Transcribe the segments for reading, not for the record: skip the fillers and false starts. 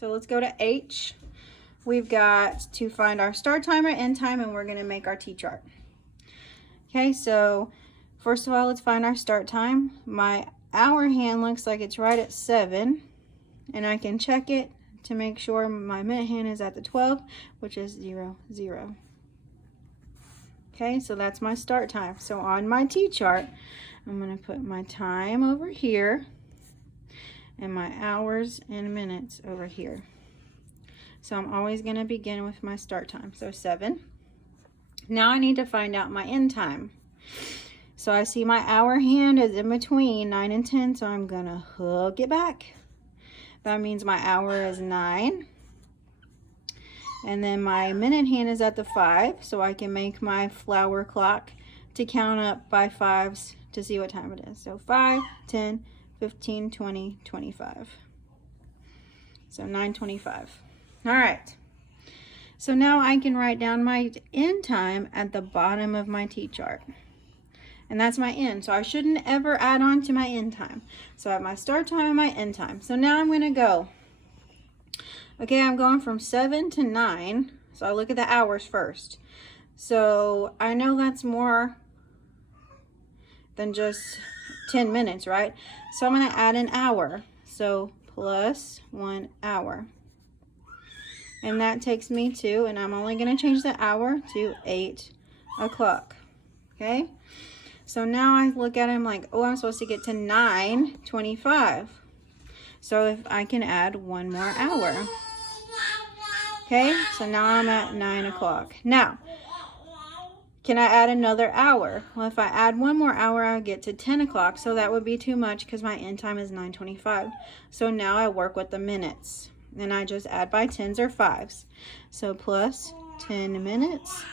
So let's go to H. We've got to find our start time or end time, and we're going to make our T-chart. Okay, so first of all, let's find our start time. My hour hand looks like it's right at 7, and I can check it to make sure my minute hand is at the 12, which is 0, 0. Okay, so that's my start time. So on my T-chart, I'm going to put my time over here and my hours and minutes over here. So I'm always going to begin with my start time. So 7. Now I need to find out my end time. So I see my hour hand is in between 9 and 10, so I'm going to hook it back. That means my hour is 9. And then my minute hand is at the 5, so I can make my flower clock to count up by 5s to see what time it is. So 5, 10, 15, 20, 25. So 9:25. All right. So now I can write down my end time at the bottom of my T-chart. And that's my end. So I shouldn't ever add on to my end time. So I have my start time and my end time. So now I'm going to go. Okay, I'm going from 7 to 9. So I look at the hours first. So I know that's more than just 10 minutes, right? So I'm going to add an hour. So plus 1 hour. And that takes me to, and I'm only going to change the hour to 8 o'clock. Okay? So now I look at it, I'm like, oh, I'm supposed to get to 9:25. So if I can add 1 more hour. Okay? So now I'm at 9 o'clock. Now, can I add another hour? Well, if I add 1 more hour, I'll get to 10 o'clock. So that would be too much because my end time is 9:25. So now I work with the minutes. And I just add by 10s or 5s. So plus 10 minutes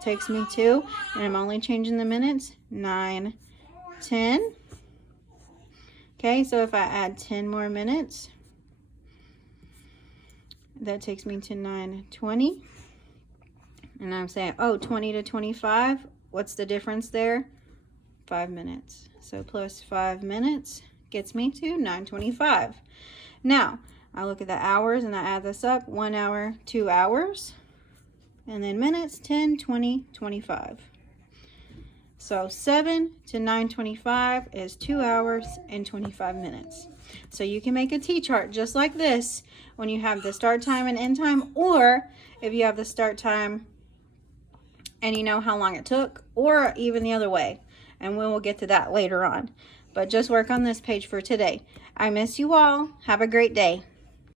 takes me to, and I'm only changing the minutes, 9, 10. Okay, so if I add 10 more minutes, that takes me to 9:20. And I'm saying, oh, 20 to 25, what's the difference there? 5 minutes. So plus 5 minutes gets me to 9:25. Now, I look at the hours and I add this up. 1 hour, 2 hours. And then minutes, 10, 20, 25. So 7 to 9:25 is 2 hours and 25 minutes. So you can make a T-chart just like this when you have the start time and end time, or if you have the start time and you know how long it took, or even the other way. And we will get to that later on. But just work on this page for today. I miss you all. Have a great day.